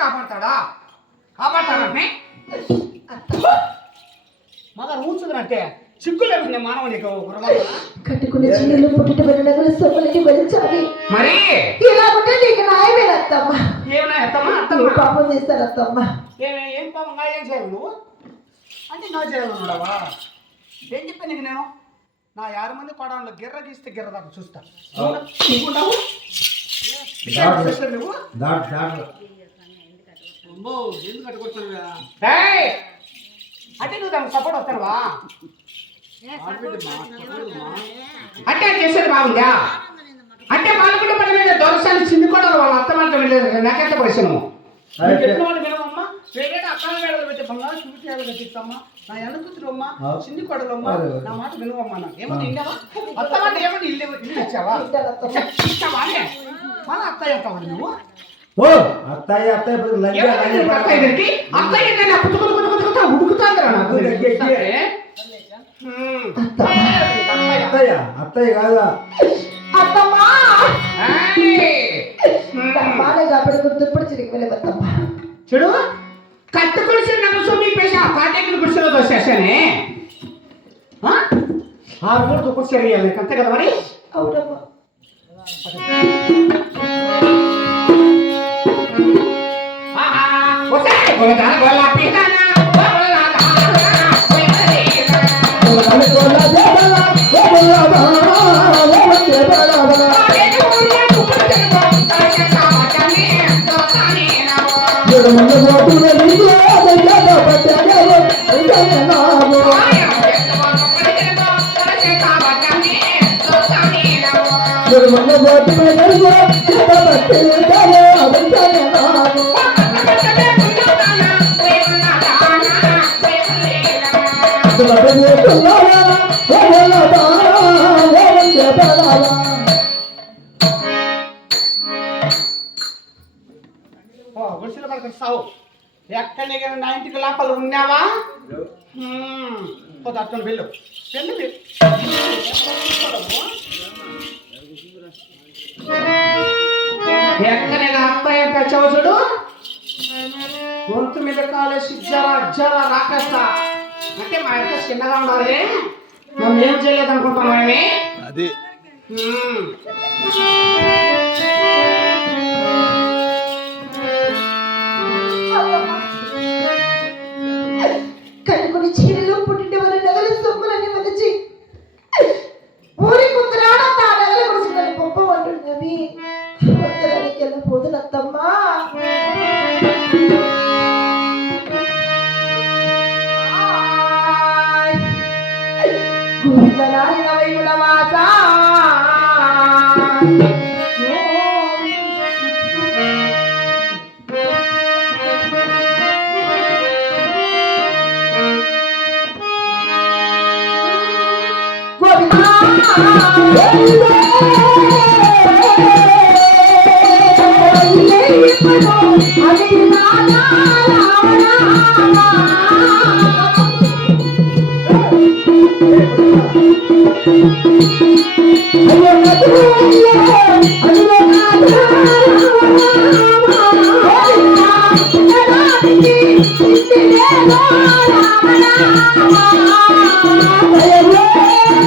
కాపాడతాడా? కాపాడతాడంటే మగ ఊచుదంటే సిగ్గులేదు మానవుని కట్టుకున్న చీరలు పుట్టిన బిడ్డలు సొమ్ములకి వెళ్ళించాలి. మరి ఇలా ఉంటే నీకు న్యాయమే అత్తమ్మ. ఏమన్నా అత్తమ్మ అత్తమ్మ పాపం చేస్తారు అత్తమ్మ. ఏం పాపం ఏం చేయాలి నువ్వు అంటే నా చేయాలన్నాడవా? ఏం చెప్పాను నీకు నేను? నా 6 మంది పడాలో గిర్ర గీస్తే గిర్ర దాకా చూస్తా. నువ్వు ఎందుకు కట్టుకొచ్చావా? అంటే నువ్వు దానికి సపోర్ట్ వస్తావా? అంటే చేసేది బాగుందా? అంటే మాలకుంట పని మీద దొరసాన్ని చిందుకోవడం వాళ్ళ అత్తమాట వెళ్ళలేదు. నాకెంత పరిశ్రమ వినవమ్మా వేరే అక్కడ వేడలు పెట్టే బంగారు చూపించాలి కట్టిస్తామ్మా. నా ఎనకూతురమ్మా చింది కొడలమ్మా నా మాట వినవమ్మా. నాకు ఏమన్నా ఇల్లావా? అత్తమాట ఏమన్నా ఇల్లు ఇచ్చావా? ఇచ్చావా అంటే మన అత్తయ్య అవుతావా నువ్వు? అత్తయ్య అత్తయ్య అత్తయ్య కాదా చెడు కట్టు కుడిసి నన్ను సొమ్మిపేసి ఆ కాటేకి కుడిసిలో దోసేసానే. 6 మూడు కుడిసారు అంతే కదా మరి. అవునమ్మా ఎక్కడ ఇంటికి లోపల ఉన్నావా అతను వెళ్ళు వెళ్ళు ఎక్కడైనా అత్తయ్య తెచ్చావు చూడు గొంతు మీద కాలేసి జర రాకేస్తా అంటే మా యొక్క చిన్నగా ఉండాలి మనం ఏం చేయలేదు అనుకుంటున్నామే అది కట్టుకుని చీరలు పుట్టిన వారి నగలు సొమ్ములన్నీ వదిచి ఊరి కుత్తరాడ తా నగల గుడిసుకొని పంపమంటున్నవి ఉత్తరానికి ఎలా పోదునత్తమ్మా గోవిందనారాయణ వైగుణవాస